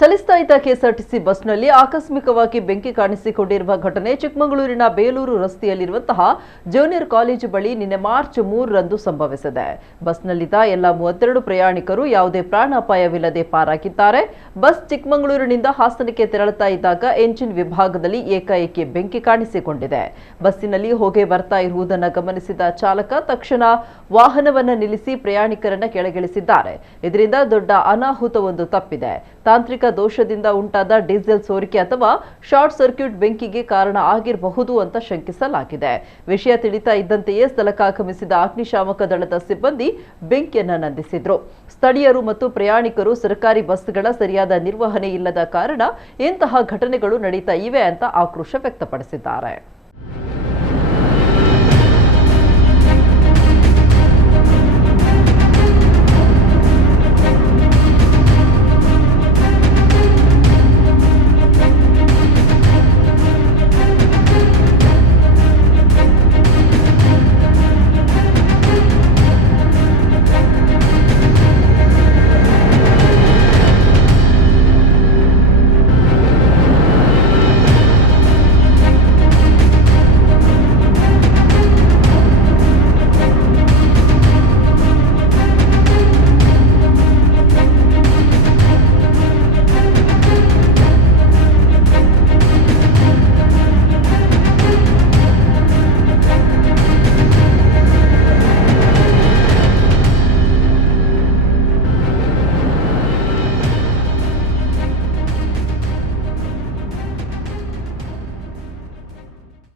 ಚಲಿಸ್ತಾ ಇದ್ದ ಕೆಎಸ್ಆರ್ಟಿಸಿ ಬಸ್ನಲ್ಲಿ ಆಕಸ್ಮಿಕವಾಗಿ ಬೆಂಕಿ ಕಾಣಿಸಿಕೊಂಡಿರುವ ಘಟನೆ ಚಿಕ್ಕಮಗಳೂರಿನ ಬೇಲೂರು ರಸ್ತೆಯಲ್ಲಿರುವಂತಹ ಜೂನಿಯರ್ ಕಾಲೇಜು ಬಳಿ ನಿನ್ನೆ ಮಾರ್ಚ್ 3ರಂದು ಸಂಭವಿಸಿದೆ. ಬಸ್ನಲ್ಲಿದ್ದ ಎಲ್ಲ 32 ಪ್ರಯಾಣಿಕರು ಯಾವುದೇ ಪ್ರಾಣಾಪಾಯವಿಲ್ಲದೆ ಪಾರಾಗಿದ್ದಾರೆ. ಬಸ್ ಚಿಕ್ಕಮಗಳೂರಿನಿಂದ ಹಾಸನಕ್ಕೆ ತೆರಳುತ್ತಾ ಇದ್ದಾಗ ಎಂಜಿನ್ ವಿಭಾಗದಲ್ಲಿ ಏಕಾಏಕಿ ಬೆಂಕಿ ಕಾಣಿಸಿಕೊಂಡಿದೆ. ಬಸ್ಸಿನಲ್ಲಿ ಹೊಗೆ ಬರ್ತಾ ಇರುವುದನ್ನು ಗಮನಿಸಿದ ಚಾಲಕ ತಕ್ಷಣ ವಾಹನವನ್ನು ನಿಲ್ಲಿಸಿ ಪ್ರಯಾಣಿಕರನ್ನ ಕೆಳಗಿಳಿಸಿದ್ದಾರೆ. ಇದರಿಂದ ದೊಡ್ಡ ಅನಾಹುತವೊಂದು ತಪ್ಪಿದೆ. ತಾಂತ್ರಿಕ ದೋಷದಿಂದ ಉಂಟಾದ ಡೀಸೆಲ್ ಸೋರಿಕೆ ಅಥವಾ ಶಾರ್ಟ್ ಸರ್ಕ್ಯೂಟ್ ಬೆಂಕಿಗೆ ಕಾರಣ ಆಗಿರಬಹುದು ಅಂತ ಶಂಕಿಸಲಾಗಿದೆ. ವಿಷಯ ತಿಳಿತಾ ಇದ್ದಂತೆಯೇ ಸ್ಥಳಕ್ಕಾಗಮಿಸಿದ ಅಗ್ನಿಶಾಮಕ ದಳದ ಸಿಬ್ಬಂದಿ ಬೆಂಕಿಯನ್ನು ನಂದಿಸಿದ್ರು. ಸ್ಥಳೀಯರು ಮತ್ತು ಪ್ರಯಾಣಿಕರು ಸರ್ಕಾರಿ ಬಸ್ಗಳ ಸರಿಯಾದ ನಿರ್ವಹಣೆ ಇಲ್ಲದ ಕಾರಣ ಇಂತಹ ಘಟನೆಗಳು ನಡೀತಾ ಇವೆ ಅಂತ ಆಕ್ರೋಶ ವ್ಯಕ್ತಪಡಿಸಿದ್ದಾರೆ.